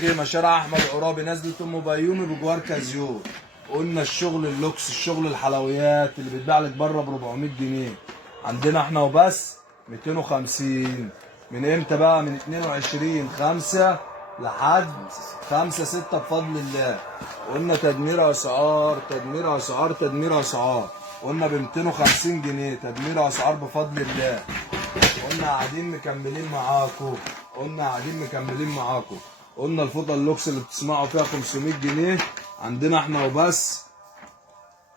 خيمه شارع احمد عرابي نزله ام بيومي بجوار كازيون. قلنا الشغل اللوكس، الشغل الحلويات اللي بيتباع لك بره ب 400 جنيه عندنا احنا وبس 250. من امتى بقى؟ من 22/5 لحد 5/6 بفضل الله. قلنا تدمير اسعار تدمير اسعار تدمير اسعار. قلنا ب 250 جنيه تدمير اسعار بفضل الله. قلنا قاعدين مكملين معاكم قلنا الفوطه اللوكس اللي بتسمعوا فيها 500 جنيه عندنا احنا وبس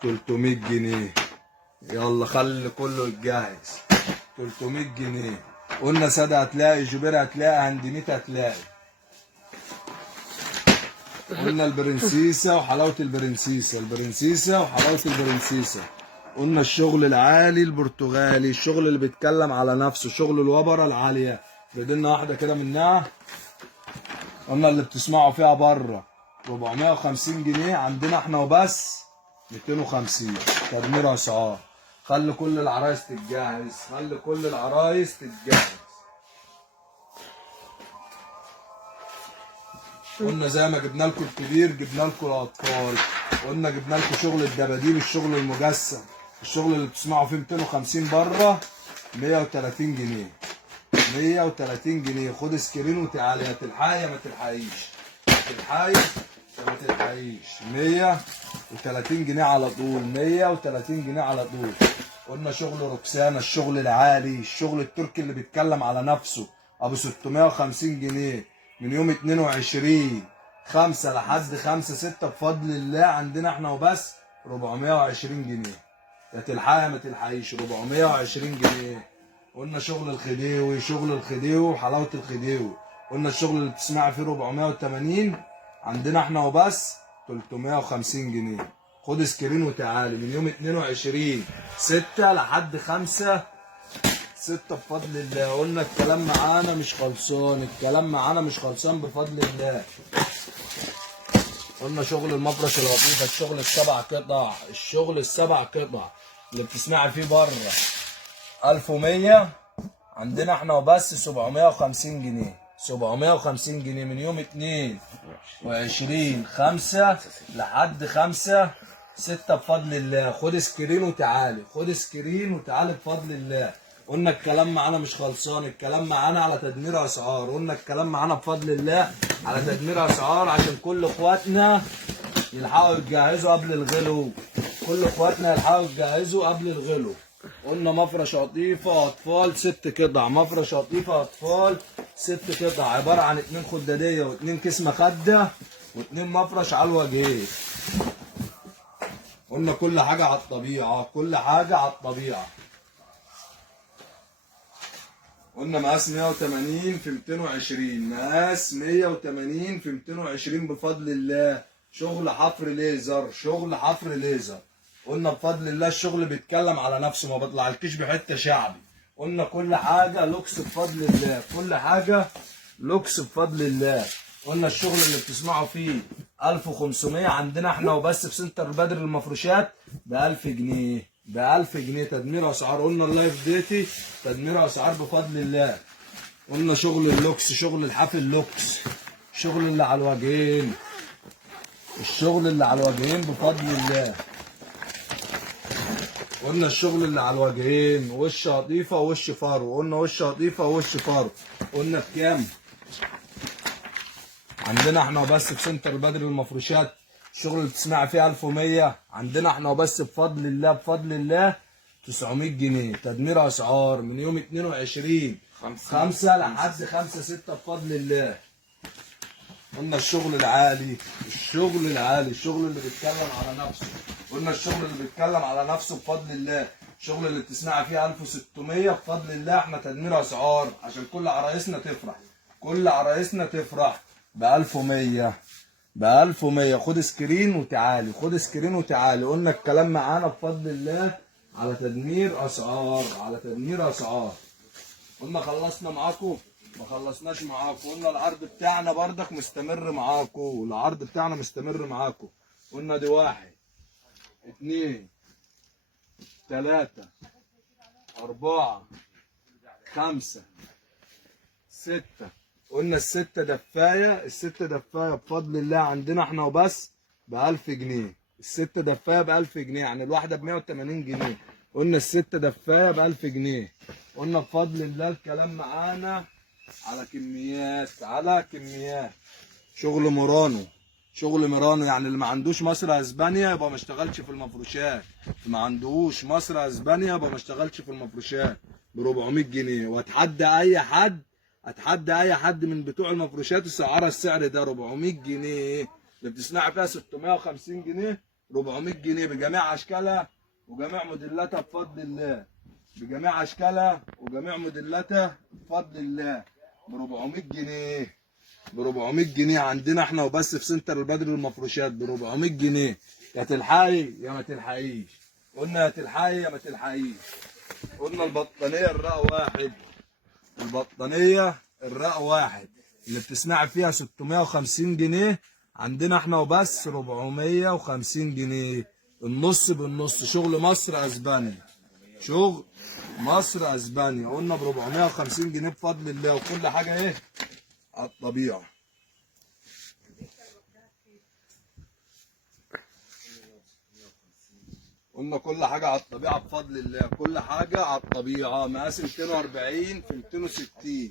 300 جنيه. يلا خلي كله يتجهز. 300 جنيه. قلنا ساده هتلاقي، جبير هتلاقي، هندميت هتلاقي. قلنا البرنسيسه وحلاوه البرنسيسه. قلنا الشغل العالي البرتغالي، الشغل اللي بيتكلم على نفسه، شغل الوبره العاليه. بدلنا واحده كده منها. قلنا اللي بتسمعوا فيها بره 450 جنيه عندنا احنا وبس 250 تدمير اسعار. خلي كل العرايس تتجهز. قلنا زي ما جبنا لكم الكبير جبنا لكم الاطفال. قلنا جبنا لكم شغل الدباديب، الشغل المجسم، الشغل اللي بتسمعوا فيه 250 بره 130 جنيه. 130 جنيه. خد سكرين وتعالى، يا تلحقي يا ما تلحقيش. 130 جنيه على طول. 130 جنيه على طول. قلنا شغل روكسانا، الشغل العالي، الشغل التركي اللي بيتكلم على نفسه ابو 650 جنيه من يوم 22/5 لحد 5/6 بفضل الله عندنا احنا وبس 420 جنيه. يا تلحقي يا ما تلحقيش. 420 جنيه. قلنا شغل الخديوي وحلاوه الخديوي. قلنا الشغل اللي بتسمعي فيه 480 عندنا احنا وبس 350 جنيه. خد سكرين وتعالي من يوم 22/6 لحد 5/6 بفضل الله. قلنا الكلام معانا مش خلصان بفضل الله. قلنا شغل المفرش الوظيفه، الشغل السبع قطع اللي بتسمعي فيه بره 1100 عندنا احنا وبس 750 جنيه. 750 جنيه من يوم 22/5 لحد 5/6 بفضل الله. خد سكرين وتعالي بفضل الله. قلنا الكلام معانا مش خلصان، الكلام معانا على تدمير اسعار. قلنا الكلام معانا بفضل الله على تدمير اسعار عشان كل اخواتنا يلحقوا يتجهزوا قبل الغلو. قلنا مفرش قطيفة أطفال 6 قطع. 6 قطع عبارة عن 2 خدادية و2 كيس مخدة و2 مفرش على الوجهين. قلنا كل حاجة على الطبيعة. قلنا مقاس 180 في 220 بفضل الله. شغل حفر ليزر. قلنا بفضل الله الشغل بيتكلم على نفسه، ما بطلعلكيش بحته شعبي. قلنا كل حاجه لوكس بفضل الله. قلنا الشغل اللي بتسمعوا فيه 1500 عندنا احنا وبس في سنتر بدر المفروشات ب 1000 جنيه. تدمير اسعار. قلنا اللايف ديتي تدمير اسعار بفضل الله. قلنا شغل اللوكس، شغل الحافل لوكس، الشغل اللي على الوجهين بفضل الله. قلنا الشغل اللي على الوجهين وش قطيفه ووش فرو. قلنا بكام؟ عندنا احنا وبس في سنتر بدر المفروشات الشغل اللي بتسمع فيه 1100 عندنا احنا وبس بفضل الله 900 جنيه. تدمير اسعار من يوم 22/5 لحد 5/6 بفضل الله. قلنا الشغل العالي، الشغل اللي بيتكلم على نفسه. بفضل الله. الشغل اللي بتسمع فيه 1600 بفضل الله احنا تدمير اسعار عشان كل عرايسنا تفرح ب 1100. خد سكرين وتعالي. قلنا الكلام معانا بفضل الله على تدمير اسعار. قلنا خلصنا معاكم؟ ما خلصناش معاكم. قلنا العرض بتاعنا بردك مستمر معاكم. قلنا دي 1 2 3 4 5 6. قلنا الست دفايه بفضل الله عندنا احنا وبس ب 1000 جنيه. الست دفايه ب 1000 جنيه، يعني الواحده ب 180 جنيه. قلنا الست دفايه ب 1000 جنيه. قلنا بفضل الله الكلام معانا على كميات شغل ميرانو. يعني اللي ما عندوش مصر اسبانيا يبقى ما اشتغلش في المفروشات، اللي ما عندوش مصر اسبانيا يبقى ما اشتغلش في المفروشات ب 400 جنيه. واتحدى اي حد من بتوع المفروشات يسعرها السعر ده 400 جنيه. اللي بتصنع فيها 650 جنيه 400 جنيه بجميع اشكالها وجميع موديلاتها بفضل الله. بفضل الله ب 400 جنيه عندنا احنا وبس في سنتر البدر للمفروشات ب 400 جنيه. يا تلحقي يا ما تلحقيش. قلنا يا تلحقي يا ما تلحقيش. قلنا البطانيه الرق واحد اللي بتسمع فيها 650 جنيه عندنا احنا وبس 450 جنيه. النص بالنص شغل مصر اسبانيا. قلنا ب 450 جنيه بفضل الله. وكل حاجه ايه على الطبيعه. قلنا كل حاجه على الطبيعه بفضل الله. كل حاجه على الطبيعه. مقاس 240 في 260.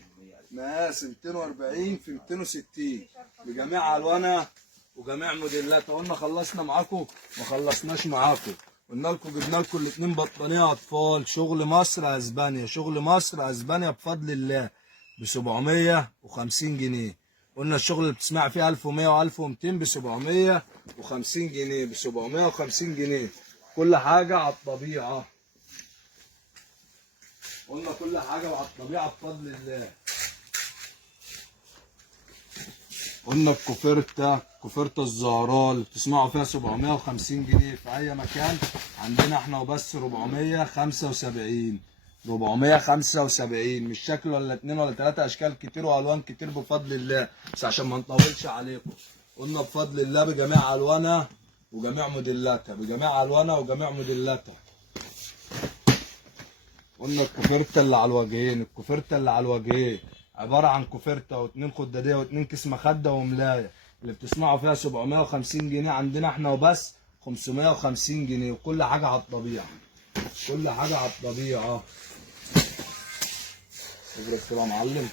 مقاس 240 في 260 بجميع الوانها وجميع موديلاتها. قلنا خلصنا معاكم؟ ما خلصناش معاكم. قلنا لكم جبنا لكم الاثنين بطانيه اطفال شغل مصر اسبانيا بفضل الله ب 750 جنيه. قلنا الشغل اللي بتسمع فيه 1100 و1200 ب 750 جنيه. كل حاجه على الطبيعه. قلنا كل حاجه على الطبيعه بفضل الله. قلنا الكوفرتا الزهراء اللي بتسمعوا فيها 750 جنيه في اي مكان عندنا احنا وبس 475 مش شكل ولا اتنين ولا تلاته، اشكال كتير والوان كتير بفضل الله. بس عشان ما نطولش عليكم قلنا بفضل الله بجميع الوانها وجميع موديلاتها قلنا الكوفرتا اللي على الوجهين عباره عن كوفرتا واتنين خداديه واتنين كيس مخده وملايه اللي بتسمعوا فيها 750 جنيه عندنا احنا وبس 550 جنيه. وكل حاجه على الطبيعه. اضرب كده يا معلم.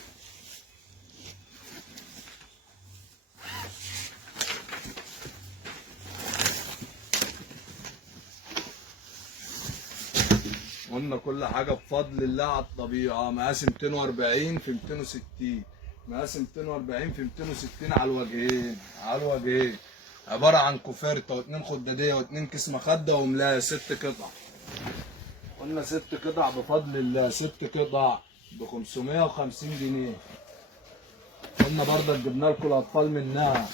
قلنا كل حاجه بفضل الله على الطبيعه. مقاس 240 في 260. على الوجهين عباره عن كوفرته واتنين خداديه واتنين كيس مخده وملايه 6 قطع. قلنا 6 قطع بفضل الله. 6 قطع ب 550 جنيه. قلنا برضه جبنا لكم الاطفال منها.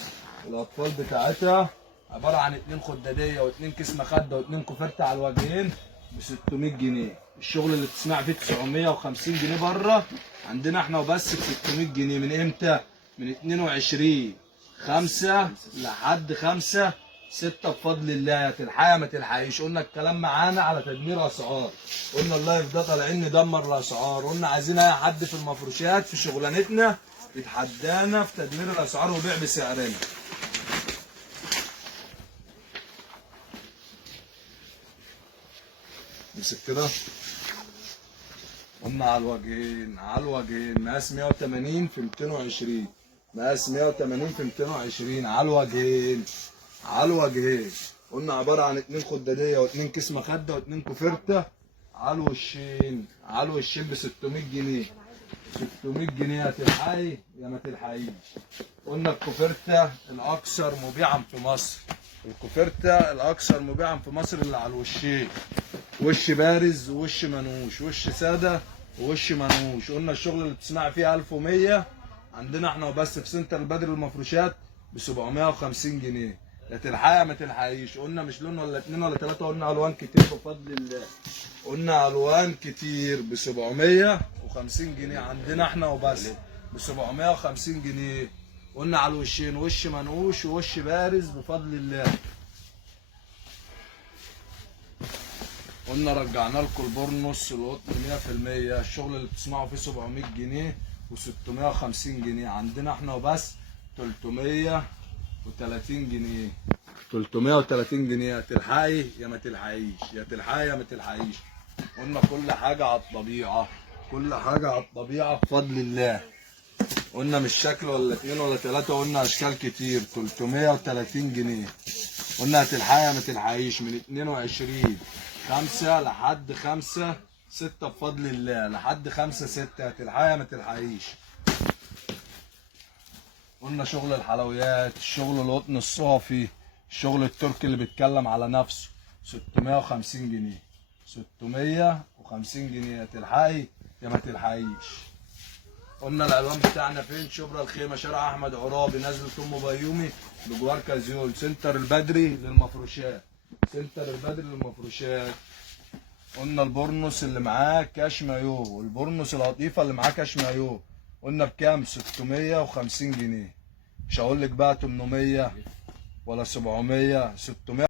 الاطفال بتاعتها عباره عن 2 خداديه واتنين كيس مخده واتنين كوفرته على الوجهين ب 600 جنيه. الشغل اللي بتسمع فيه 950 جنيه بره عندنا احنا وبس ب 600 جنيه. من امتى؟ من 22/5 لحد 5/6 بفضل الله. يا تلحقي يا ما تلحقيش. قلنا الكلام معانا على تدمير اسعار. قلنا اللايف ده طالعين ندمر الاسعار. قلنا عايزين اي حد في المفروشات في شغلانتنا يتحدانا في تدمير الاسعار وبيع بسعرنا. امسك كده. قلنا على الوجهين مقاس 180 في 220. على الوجهين قلنا عباره عن 2 خداديه واتنين كيس مخده واتنين كوفرته على الوشين ب 600 جنيه. يا تلحقي يا ما تلحقيش. قلنا الكوفرته الاكثر مبيعا في مصر اللي على الوشين. وش بارز ووش منوش، وش ساده ووش منوش. قلنا الشغل اللي بتسمع فيه 1100 عندنا احنا وبس في سنتر البدر للمفروشات ب 750 جنيه. لا تلحقي ما تلحقيش. قلنا مش لون ولا اتنين ولا تلاته. قلنا الوان كتير بفضل الله. ب 750 جنيه عندنا احنا وبس ب 750 جنيه. قلنا على الوشين وش منوش ووش بارز بفضل الله. قلنا رجعنا لكم البورنوس القطن 100%. الشغل اللي بتسمعوا فيه 700 جنيه و650 جنيه. عندنا احنا وبس 330 جنيه. 330 جنيه، يا تلحقي يا ما تلحقيش، يا تلحقي يا ما تلحقيش. قلنا كل حاجة على الطبيعة، كل حاجة على الطبيعة بفضل الله. قلنا مش شكل ولا اتنين ولا تلاتة، قلنا أشكال كتير. 330 جنيه. قلنا هتلحقي يا ما تلحقيش، من 22/5 لحد 5/6 بفضل الله، لحد 5/6 هتلحقي يا ما تلحقيش. قلنا شغل الحلويات، الشغل القطن الصافي، الشغل التركي اللي بيتكلم على نفسه 650 جنيه. 650 جنيه، يا تلحقي يا ما تلحقيش. قلنا الالوان بتاعنا فين؟ شبرا الخيمه، شارع احمد عرابي، نزله ام بيومي، بجوار كازيول. سنتر البدري للمفروشات، سنتر البدري للمفروشات. قلنا البورنوس اللي معاه كاش مايو، والبورنوس القطيفه اللي معاه كاش مايو، قلنا بكام؟ 650 جنيه. مش هقول لك بقى 800 ولا 700، 600.